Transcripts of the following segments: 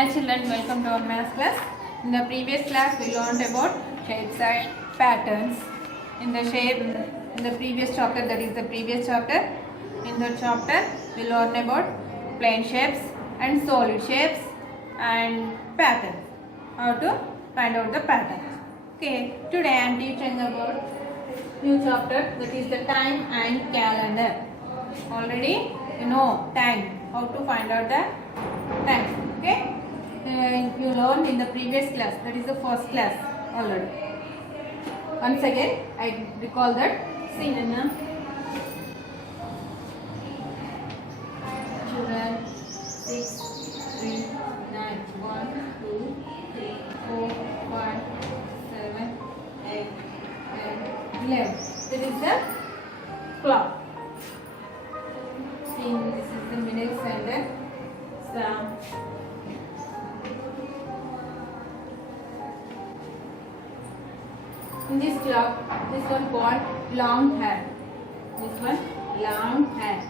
Hi children, welcome to our math class. In the previous class we learned about shapes and patterns. In the previous chapter, that is the previous chapter, in the chapter we learned about plane shapes and solid shapes and patterns. How to find out the patterns. Okay, today I am teaching about new chapter, that is the time and calendar. Already you know time, how to find out the time. Okay, you learned in the previous class, that is the first class already. Once again I recall that. See Nana, children, 6, 3, 9, 1, 2, 3, 4, 5, 7, 8, 9, 11. That is the clock. See, this is the minutes and the stamp. In this clock, this one called long hand. This one long hand.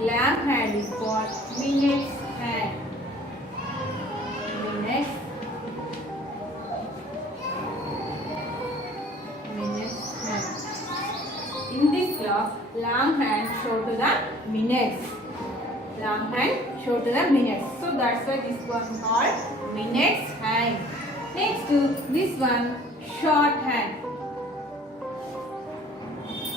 Long hand is called minutes hand. Minutes. Minutes hand. In this clock, long hand show to the minutes. Long hand show to the minutes. So that's why this one called minutes hand. Next to this one, short hand.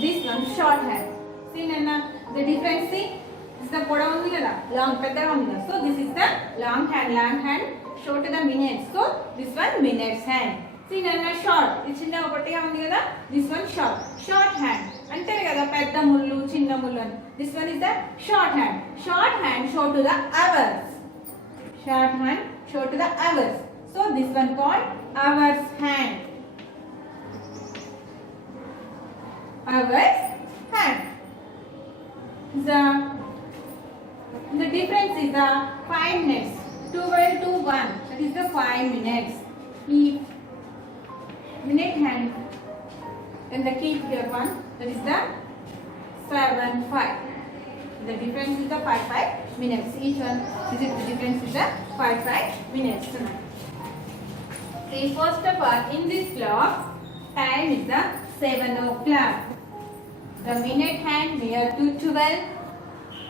This one short hand. See Nana, the difference. See, this is the long pedda. So this is the long hand show to the minutes. So this one minutes hand. See Nana, short. This one short. Short hand. This one is the short hand. Short hand show to the hours. Short hand show to the hours. So this one called hours hand. Hours hand. The difference is the 5 minutes. 12 to 1. That is the 5 minutes. Keep minute hand. Then the keep here one. That is the 7 5. The difference is the 5 minutes. Each one is the difference is the 5 minutes. See, first of all, in this clock, time is the 7 o'clock. The minute hand near to 12,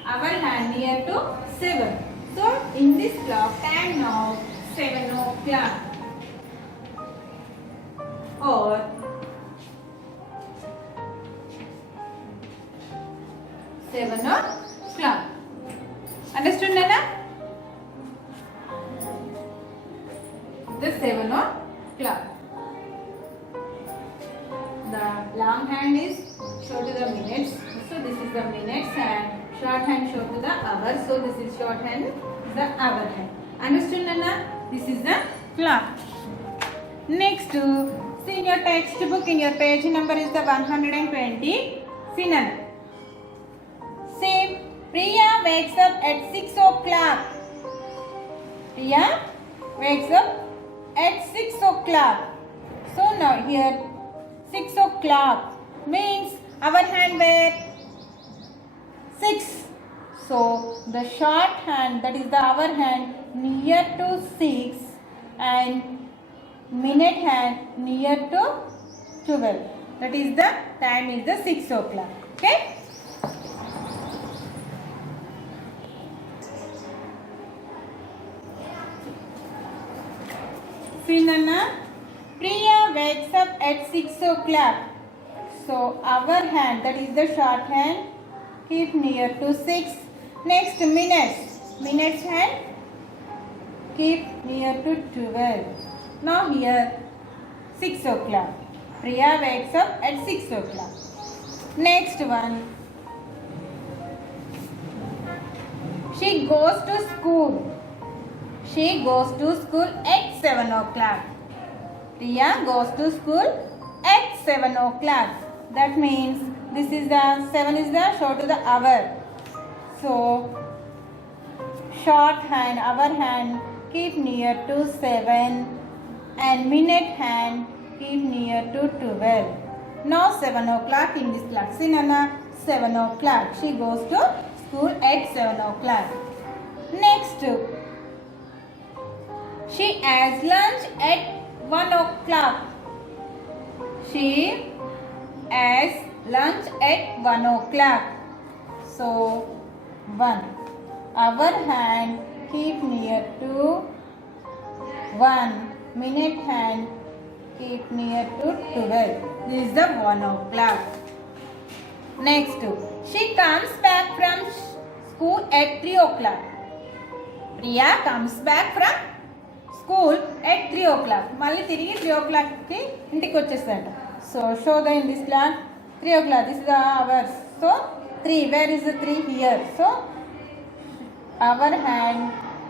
hour hand near to 7. So, in this clock, time now 7 o'clock. Or 7 o'clock. Understood, Nana? The 7 o'clock. The long hand is show to the minutes. So this is the minutes hand. Short hand show to the hours. So this is short hand, the hour hand. Understood, Nana? This is the clock. Next, see in your textbook, in your page number is the 120. See Nana. Say, Priya wakes up at 6 o'clock. Priya wakes up at 6 o'clock. So now here 6 o'clock means our hand where 6. So the short hand, that is the hour hand, near to 6 and minute hand near to 12. That is the time is the 6 o'clock. Okay. See Nana, Priya wakes up at 6 o'clock. So our hand, that is the short hand, keep near to 6. Next minutes. Minutes hand, keep near to 12. Now here 6 o'clock. Priya wakes up at 6 o'clock. Next one. She goes to school. She goes to school at 7 o'clock. Priya goes to school at 7 o'clock. That means this is the 7 is the show to the hour. So short hand, hour hand keep near to 7 and minute hand keep near to 12. Now 7 o'clock in this clock. See Nana, 7 o'clock. She goes to school at 7 o'clock. Next, She has lunch at 1 o'clock. She has lunch at 1 o'clock. So 1. Our hand keep near to 1. Minute hand keep near to 12. This is the 1 o'clock. Next, she comes back from school at 3 o'clock. Priya comes back from school at 3 o'clock. మళ్ళీ తిరిగి 3 o'clock కి ఇంటికి వచ్చేస్తాడు. So show the in this clock 3 o'clock. This is the hours. So 3. Where is the 3 here? So our hand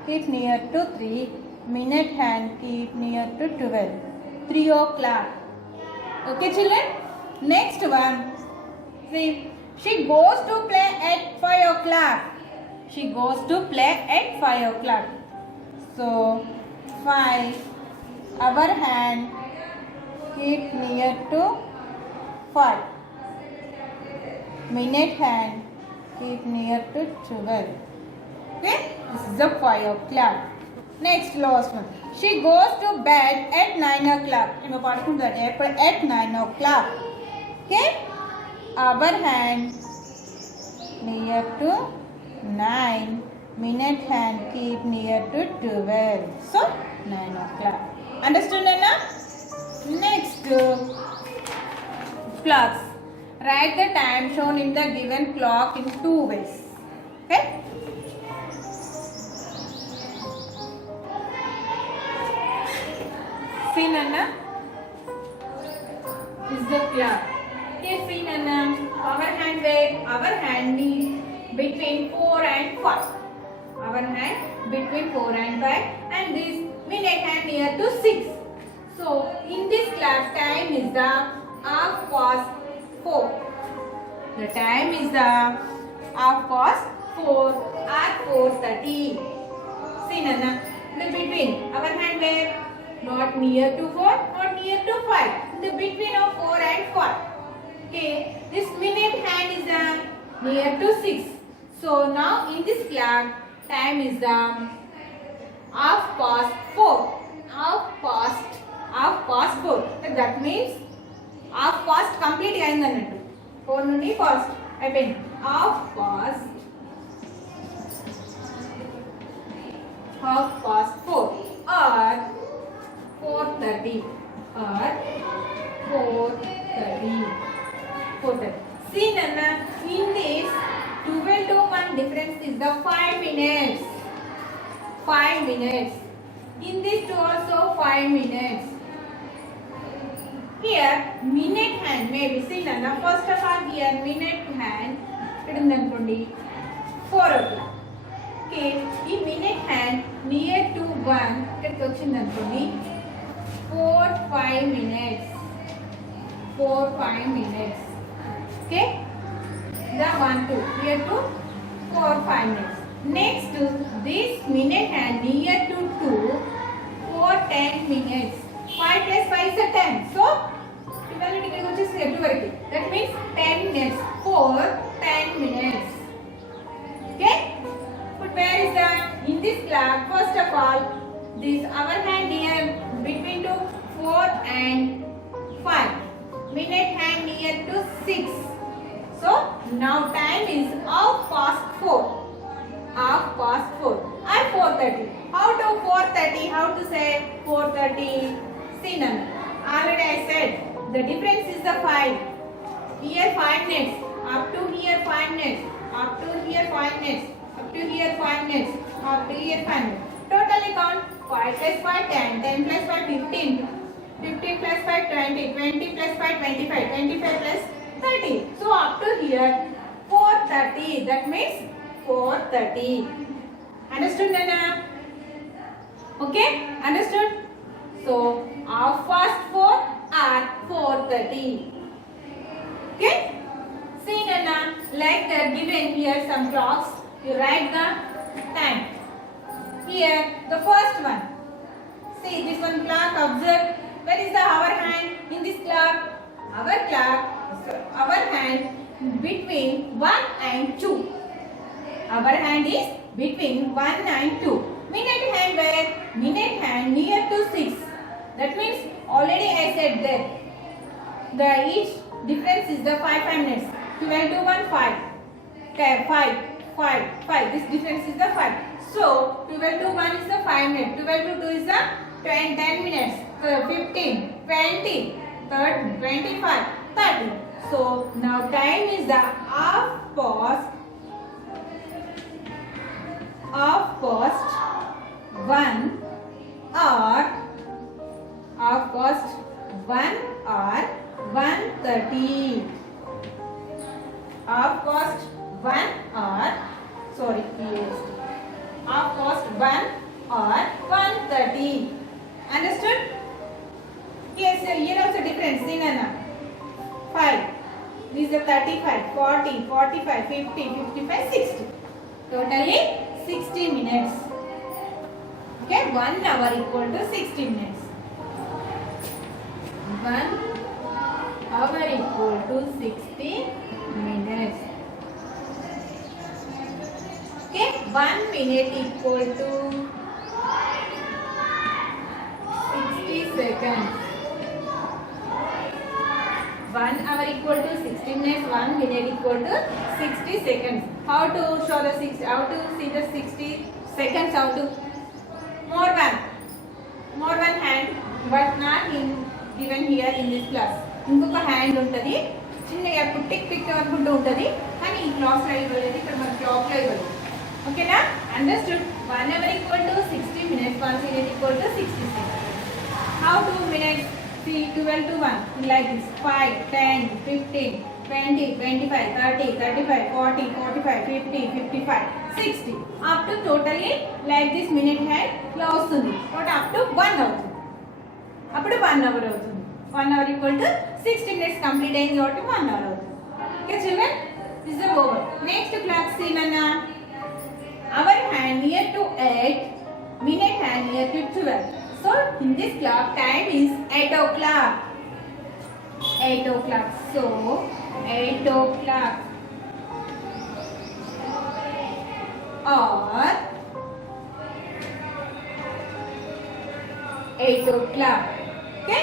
keep near to 3. Minute hand keep near to 12. 3 o'clock. Okay children. Next one. See, she goes to play at 5 o'clock. She goes to play at 5 o'clock. So 5. Our hand keep near to 5. Minute hand keep near to 12. Okay, this is the 5 o'clock. Next last one. She goes to bed at 9 o'clock. At 9 o'clock. Okay, our hand near to 9. Minute hand keep near to 12. So 9 o'clock. Understood Anna? Next clocks. Write the time shown in the given clock in 2 ways. Okay? See Nana? This is the clock. Okay, see Nana? Our hand weight, our hand is between 4 and 5. Our hand between 4 and 5, and this minute hand near to 6. So in this clock time is the 4:30. The time is the 4:30 at 4:30. See Nana, the between our hand where not near to 4, not near to 5. The between of 4 and 5. Okay, this minute hand is the near to 6. So now in this clock time is the 4:30. 4:30. That means half past complete అయింది అన్నట్టు 4 నుండి fast అయిపోయింది. half past 4 or 4:30 or 4:30. See Nana, in this 12 to 1 difference is the 5 minutes. 5 minutes. In this two also 5 minutes. Here minute hand maybe see Nana, first of all here minute hand ఇక్కడ ఉంది అనుకోండి 4 o'clock. Okay, ఈ minute hand near to 1 ఇక్కడికి వచ్చింది అనుకోండి 4-5 minutes. 4-5 minutes. Okay, the 1-2 here to 4-5 minutes. Next this minute hand near to 2 4-10 minutes. 5 plus 5 is a 10. So, that means 10 minutes. 4-10 minutes. Okay? But where is the, in this clock, first of all, this our hand near between to 4 and 5. Minute hand near to 6. So, now time is 4:30. 4:30 or 4:30. How to 4:30? How to say 4:30? See Nana, already I said the difference is the 5. Here 5 minutes, up to here 5 minutes, up to here 5 minutes, up to here 5 minutes, up to here 5 minutes. Totally count 5 plus 5 10, 10 plus 5 15, 15 plus 5 20, 20 plus 5 25, 25 plus 30. So up to here 4:30. That means 4:30. Understood Nana? Okay? Understood? So, half past 4 at 4:30. Okay? See Nana, like that given here some clocks, you write the time. Here, the first one. See this one clock, observe. Where is the hour hand in this clock? Our hand between 1 and 2. Our hand is between 1 and 2. Minute hand where minute hand near to 6. That means already I said that the each difference is the 5 minutes. 12 to 1 5. Okay, 5. This difference is the 5. So 12 to 1 is the 5 minutes. 12 to 2 is the 10 minutes. 15, 20, 30, 25, 30. So now time is the half past 1 or half past 1 or 1:30. Half past 1 or sorry yes. Half past 1 or 1:30. Understood? Yes, here also difference. See Nana. 5. This is a 35, 40, 45, 50, 55, 60. Totally 60 minutes. Okay, 1 hour equal to 60 minutes. 1 hour equal to 60 minutes. Okay, 1 minute equal to 60 seconds. 1 hour equal to 60 minutes, 1 minute equal to 60 seconds. How to show the 60? How to see the 60 seconds? How to? More one hand, but not in given here in this class. ఇంకొక hand ఉంటుంది చిన్నగా tick tick అనుకుంటూ ఉంటుంది కానీ ఈ క్లాస్లో ఇవ్వలేదు ఇక్కడ మన క్లాక్లో ఇవ్వలేదు ఓకేనా understood 1 hour equal to 60 minutes 1 minute equal to 60 seconds. How 2 minutes? See 12 to 1 like this 5, 10, 15, 20, 25, 30, 35, 40, 45, 50, 55, 60 up to totally like this minute hand ఇలా వస్తుంది బట్ up to 1 అవుతుంది అప్పుడు 1 hour అవుతుంది 1 hour equal to 60 minutes complete అయింది కాబట్టి 1 hour అవుతుంది okay children this is over next clock see నన్నా hour hand near to 8 minute hand near to 12. So in this clock time is 8 o'clock. 8 o'clock. So 8 o'clock or 8 o'clock. Okay.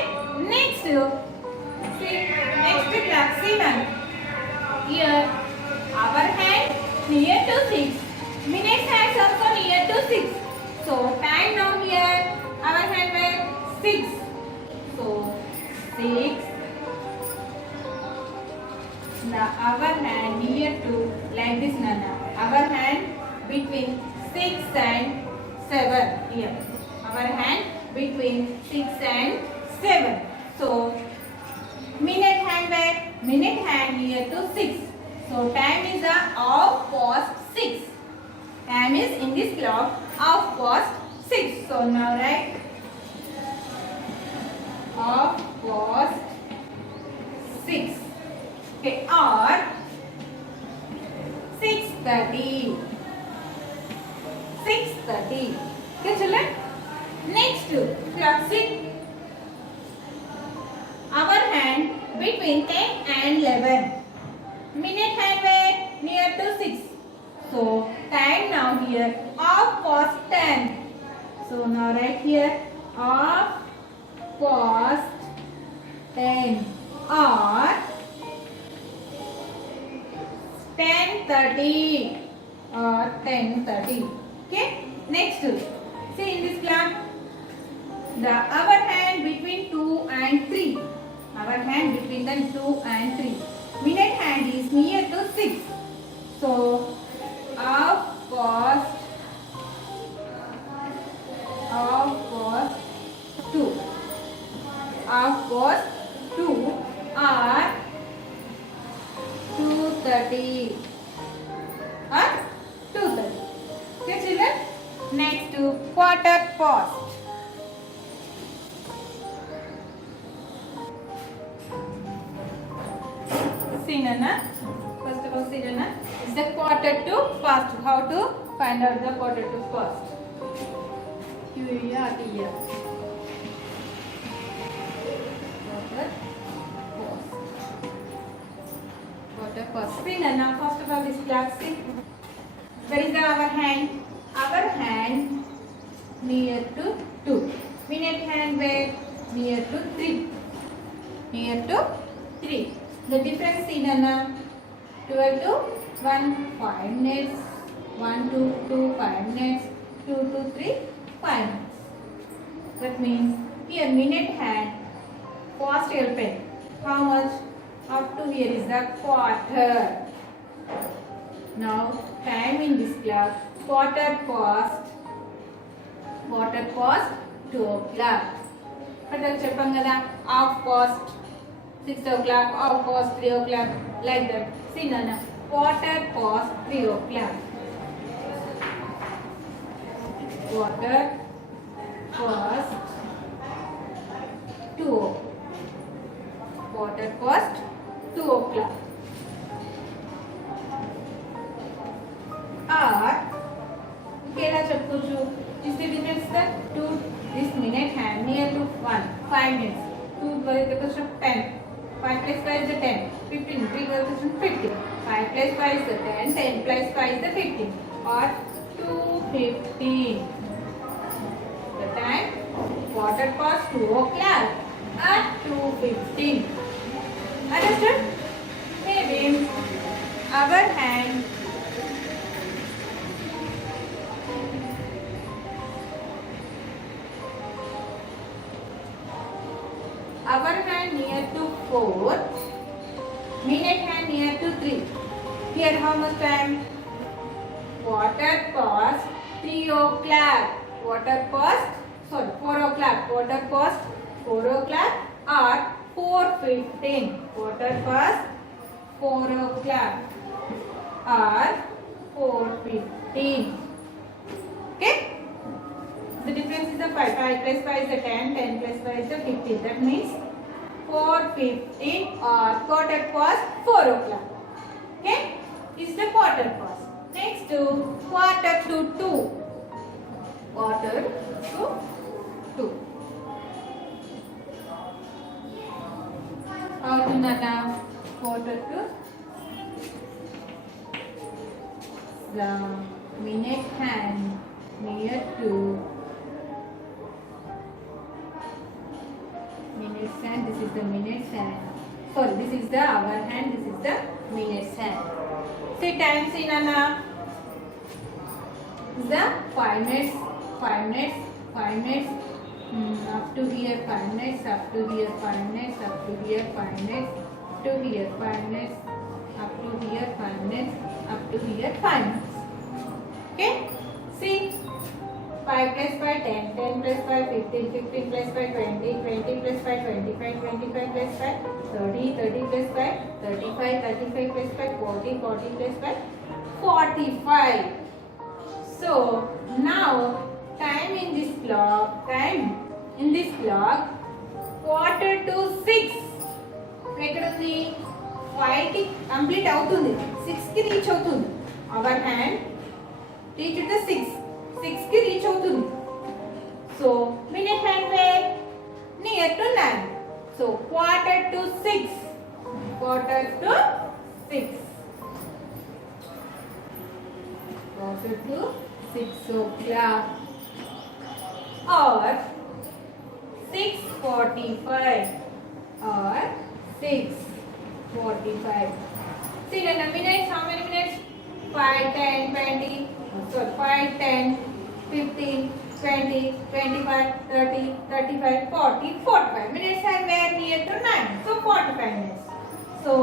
Next, see next clock. See now. Here our hand near to 6. Minute hands also near to 6. So time now here our hand were 6. So 6. The our hand near to like this Nana. Our hand between 6 and 7 here. Our hand between 6 and 7. So minute hand were minute hand near to 6. So time is the half past 6. Time is in this clock half past 6. So now write half past 6. Okay, or 6:30. 6:30. Okay, children. Next clock 6. Our hand between 10 and 11. Minute hand were near to 6. So time now here half past 10. So now right here half past 10 or 10:30 or 10:30. Okay. Next, see in this clock the our hand between 2 and 3. Our hand between the 2 and 3. Minute hand is near to 6. So half past 2. Half past 2 or 2:30 or 2:30. Okay, children. Next to quarter past. See Nana. First of all, see Nana. Is the quarter to past. How to find out the quarter to past? Q-E-R-T-E. Quarter past. See Nana. First of all, this class. See. Where is our hand? Our hand near to 2. Minute hand where near to 3. Near to 3. The difference in 12 to 1 5 minutes, 1 to 2 5 minutes, 2 to 3 5 minutes. That means here minute hand past helping. How much? Up to here is the quarter. Now time in this class, quarter past 2 o'clock. Kada cheppam kada, half past 6 o'clock, half past 3 o'clock, like that. See Nana, quarter past 3 o'clock. Quarter past 2 o'clock. Quarter past 2 o'clock. Or kela cheppochu, is the difference that 2 this minute hand near to 1 5 minutes, 2 value the 10, 5 plus 5 is the 10, 15, 3 value 15, 5 plus 5 is the 10, 10 plus 5 is the 15, or 2:15. The time quarter past 2 o'clock at 2:15. Understood? Maybe our hand near to 4, minute hand near to 3. Here how much time? Quarter past 3 o'clock. Quarter past 4 o'clock. Quarter past 4 o'clock or 4:15. Quarter past 4 o'clock or 4:15. Okay? The difference is the 5. 5 plus 5 is the 10. 10 plus 5 is the 15. That means 4:15 or quarter past 4 o'clock. Okay? This is the quarter past. Next to quarter to 2. Quarter to 2. How to now? Quarter to the minute hand near to minutes hand. This is the minutes hand. Sorry, this is the hour hand. This is the minutes hand. See times in Anna. Is the 5 minutes, 5 minutes, 5 minutes. Up to here 5 minutes. Up to here 5 minutes. Up to here 5 minutes. To here 5 minutes. Up to here 5 minutes. Up to here 5 minutes. Okay. See. 5 plus 5, 10, 10 plus 5, 15, 15 plus 5, 20, 20 plus 5, 25, 25 plus 5, 30, 30 plus 5, 35, 35 plus 5, 40, 40 plus 5, 45. So, now, time in this clock, quarter to 6. ఎక్కడ ఉంది 5 కి complete అవుతుంది 6 కి reach అవుతుంది hour hand reach to 6 కి reach అవుతుంది so minute hand where near to 9 so quarter to 6 quarter to 6 o'clock or 6:45 or 6:45. See the minutes, how many minutes? 5, 10, 20, sorry 5, 10, 15, 20, 25, 30, 35, 40, 45 minutes and we are near to 9. So 45 minutes. So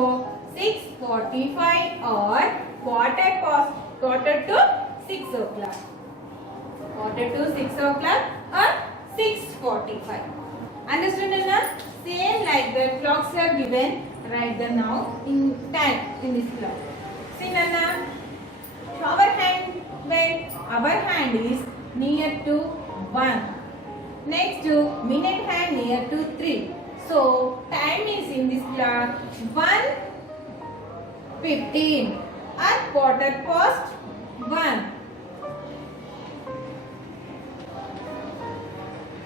6:45 or quarter to 6 o'clock. Quarter to 6 o'clock or 6:45. Understood enough? Same like the clocks are given. Write them now in time in this clock. See Nana, our hand is near to 1. Next to minute hand near to 3. So time is in this clock 1:15 or quarter past 1.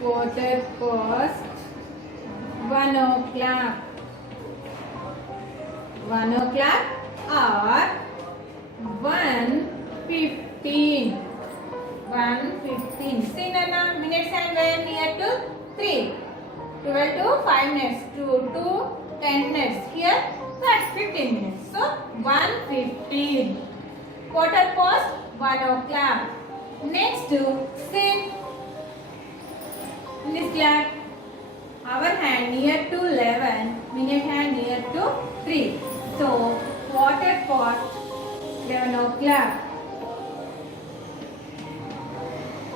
Quarter past 1 o'clock. 1 o'clock or 1:15. 1:15. See Nana, minutes hand were near to 3. 12 to 5 minutes. 2 10 minutes. Here that's 15 minutes. So 1:15. Quarter past 1 o'clock. Next to see in this clock. Hour hand near to 11. Minute hand near to 3. So quarter past 11 o'clock.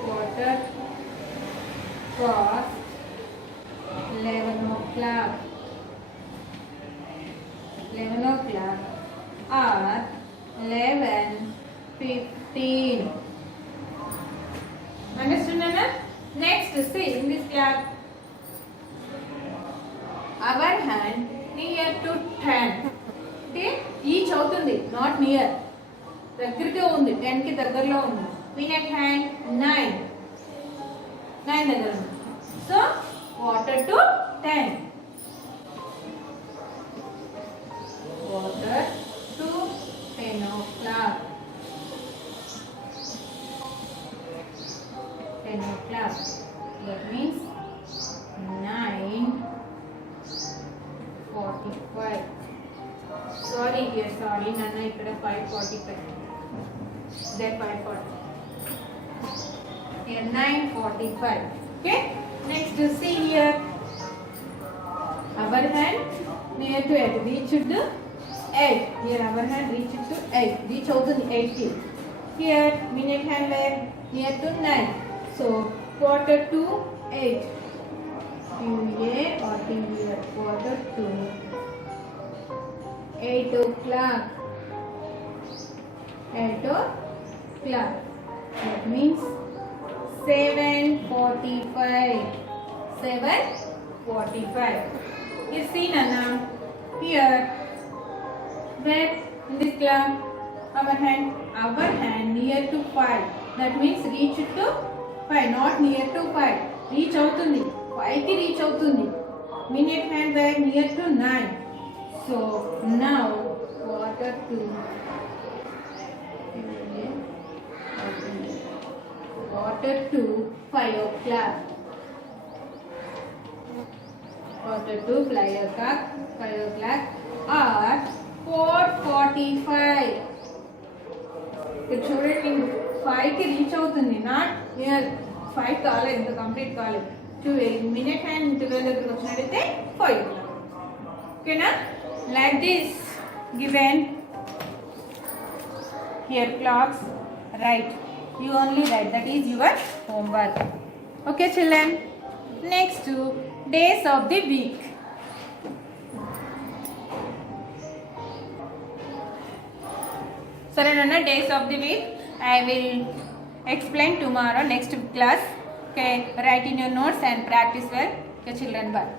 Quarter past 11 o'clock. 11 o'clock or 11:15. Understood, Nana? Next, see in this clock. Our hand near to 10. అంటే each అవుతుంది, not near. దగ్గరగా ఉంది, 10 కి దగ్గరలో ఉంది. Minute hand 9 దగ్గర ఉంది. So quarter to 10. Quarter to 10 o'clock. 10 o'clock. That means 9:45. Sorry, Nana, ikkada 5:45. There 5:40. Here 9:45. Okay. Next, you see here. Our hand near to 8. Reach to 8. Here our hand reach to 8. Reach out to 8. Here minute hand were near to 9. So quarter to 8. QA or QA. Quarter to 8 o'clock. 8 o'clock. That means 7:45. 7:45. You see, Nana, here, where in this clock, our hand near to 5. That means reach to 5, not near to 5. Reach అవుతుంది, 5 కి reach అవుతుంది. Minute hand were near to 9. So now quarter to 5 o'clock. Quarter to 5 o'clock or 4:45. ఇక్కడ చూడండి, 5 కి reach అవుతుంది, not near. 5 కాలేదు, ఇంకా complete కాలేదు. 2 మినిట్ అండ్ 12 దగ్గరకు వచ్చినట్టయితే 5 o'clock. ఓకేనా? Like this given here clocks, right? You only write, that is your homework. Okay children, next to days of the week. Sorry Nana, days of the week I will explain tomorrow next class. Okay, write in your notes and practice well. Okay children, bye.